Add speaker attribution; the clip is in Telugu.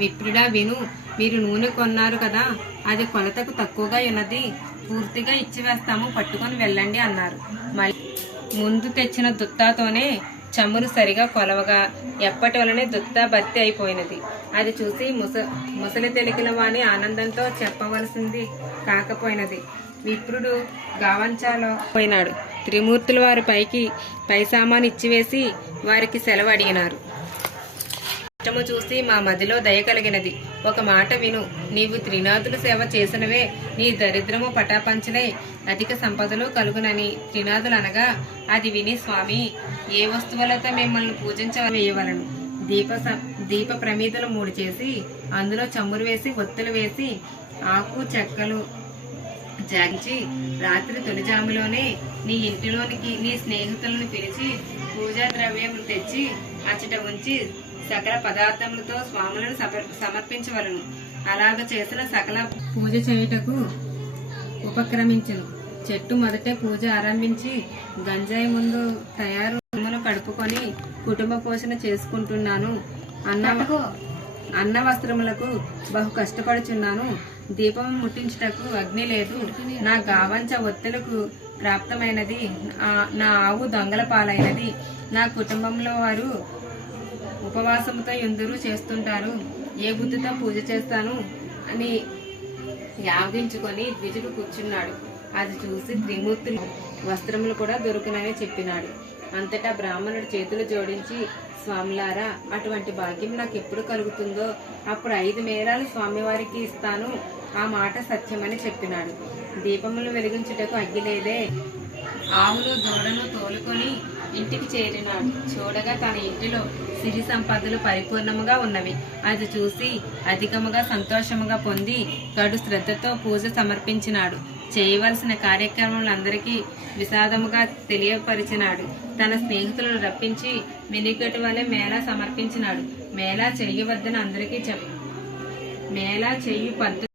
Speaker 1: విప్రుడా విను. మీరు నూనె కొన్నారు కదా అది కొలతకు తక్కువగా ఉన్నది. పూర్తిగా ఇచ్చివేస్తాము పట్టుకొని వెళ్ళండి అన్నారు. మళ్ళీ ముందు తెచ్చిన దుత్తాతోనే చమురు సరిగా కొలవగా ఎప్పటి వలనే దుత్తా భర్తీ అయిపోయినది. అది చూసి ముస ముసలి తెలికిన వాణి ఆనందంతో చెప్పవలసింది కాకపోయినది. విప్రుడు గావంచాలో పోయినాడు. త్రిమూర్తుల వారి పైకి పై సామాను ఇచ్చివేసి వారికి సెలవు అడిగినారు. ఇష్టము చూసి మా మదిలో దయ కలిగినది. ఒక మాట విను నీవు త్రినాథుల సేవ చేసినవే నీ దరిద్రము పటాపంచనై అధిక సంపదలు కలుగునని త్రినాథులు అనగా అది విని స్వామి ఏ వస్తువులతో మిమ్మల్ని పూజించవేయవలను దీప దీప ప్రమీదలు మూడు చేసి అందులో చమురు వేసి ఒత్తులు వేసి ఆకు చెక్కలు జాగించి రాత్రి తొలిజాములోనే నీ ఇంటిలోనికి నీ స్నేహితులను పిలిచి పూజా ద్రవ్యములు తెచ్చి అచ్చట ఉంచి సకల పదార్థములతో స్వాములను సమర్- సమర్పించవలను. అలాగ చేసిన సకల పూజ చేయుటకు ఉపక్రమించను. చెట్టు మొదటే పూజ ఆరంభించి గంజాయి ముందు తయారు కడుపుకొని కుటుంబ పోషణ చేసుకుంటున్నాను. అన్నకు అన్న వస్త్రములకు బహు కష్టపడుచున్నాను. దీపం ముట్టించుటకు అగ్ని లేదు. నా గావంచ ఒత్తులకు ప్రాప్తమైనది. నా ఆవు దొంగల పాలైనది. నా కుటుంబంలో వారు ఉపవాసముతో ఎందురు చేస్తుంటారు? ఏ బుద్ధితో పూజ చేస్తాను? అని యాగించుకొని ద్విజుడు కూర్చున్నాడు. అది చూసి త్రిమూర్తులు వస్త్రములు కూడా దొరుకునని చెప్పినాడు. అంతటా బ్రాహ్మణుడు చేతులు జోడించి స్వాములారా అటువంటి భాగ్యం నాకు ఎప్పుడు కలుగుతుందో? అప్పుడు ఐదు మేరాలు స్వామివారికి ఇస్తాను. ఆ మాట సత్యమని చెప్పినాడు. దీపములు వెలిగించుటకు అగ్గిలేదే. ఆవులు దూడను తోలుకొని ఇంటికి చేరినాడు. చూడగా తన ఇంటిలో సిరి సంపదలు పరిపూర్ణముగా ఉన్నవి. అది చూసి అధికముగా సంతోషముగా పొంది గడు శ్రద్ధతో పూజ సమర్పించినాడు. చేయవలసిన కార్యక్రమములందరికీ విషాదముగా తెలియపరిచినాడు. తన స్నేహితులను రప్పించి మినిగటి వలె మేళా సమర్పించినాడు. మేళా చెయ్యవద్దని అందరికీ చెప్ మేళా చెయ్యి పద్దు